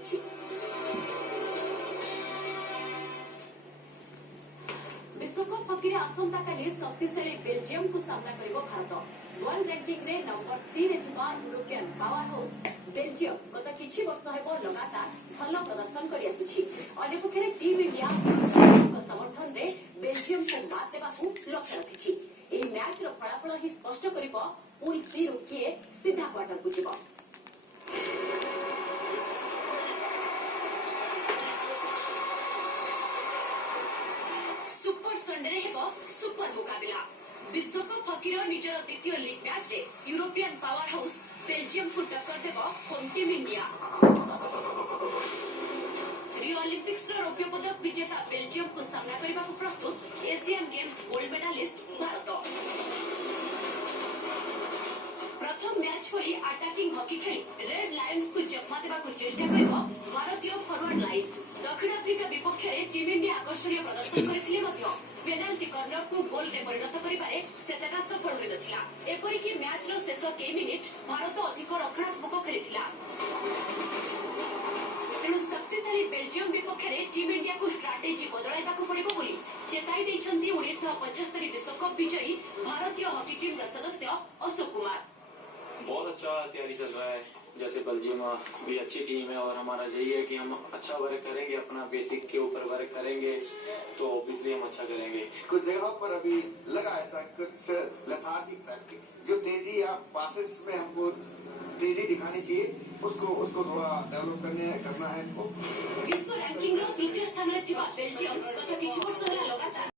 ରହିଛି। विश्वकप हॉकी आसंता काली शक्तिशाली बेल्जियम को सामना करिबो भारत। वर्ल्ड रैंकिंग रे नंबर 3 रे थिबा यूरोपियन पावर हाउस बेल्जियम गत किछि वर्ष हेबो लगातार भल प्रदर्शन करि आसुछि। अन्य पक्षरे टीम इंडिया समर्थन रे बेल्जियम को मात देबाकू लक्ष्य रखिछि। एही मैच रो फलाफल ही स्पष्ट करिबो पूल सी रो किए सीधा क्वार्टर को जिवो। सुपर संडे हेबो सुपर मुकाबिला। विश्वकप हॉकी निजर द्वितीय लीग मैच रे यूरोपियन पावर हाउस बेल्जियम को टक्कर देबो home team India. Rio Olympics रो रौप्य पदक विजेता बेल्जियम को सामना करबा को प्रस्तुत Asian Games gold medallist Bharat. प्रथम मैच भली अटैकिंग हॉकी खेली रेड लायंस को जखमा देबा को चेष्टा करबो भारतीय फॉरवर्ड लाइन्स। दक्षिण आफ्रिका विपक्ष रे टीम इंडिया आकर्षणीय प्रदर्शन करथिले मध्य पेनाल्टी कर्नर को गोल रे परिणत करिबारे सेतेटा सफल होई नथिला। एपरि कि मैच रो शेष 2 मिनिट भारत अधिक रक्षणात्मक खेलिथिला। तेणु शक्तिशाली बेल्जियम विपक्ष रे टीम इंडिया को स्ट्रैटेजी बदलाइबा को पड़िबो बोली चेताई दैछन्ती 1975 विश्वकप विजयी भारतीय हॉकी टीम रा सदस्य अशोक कुमार। बहुत अच्छा तैयारी चल रहा है। जैसे बेल्जियम भी अच्छी टीम है और हमारा यही है कि हम अच्छा वर्क करेंगे, अपना बेसिक के ऊपर वर्क करेंगे तो ऑब्वियसली हम अच्छा करेंगे। कुछ जगहों पर अभी लगा ऐसा कुछ लेथार्जिक टाइप जो तेजी या पासेस में हमको तेजी दिखानी चाहिए, उसको थोड़ा डेवलप करना है। विश्व रैंकिंग रो तृतीय स्थान रे थिबा बेल्जियम गत किछि वर्ष होला लगातार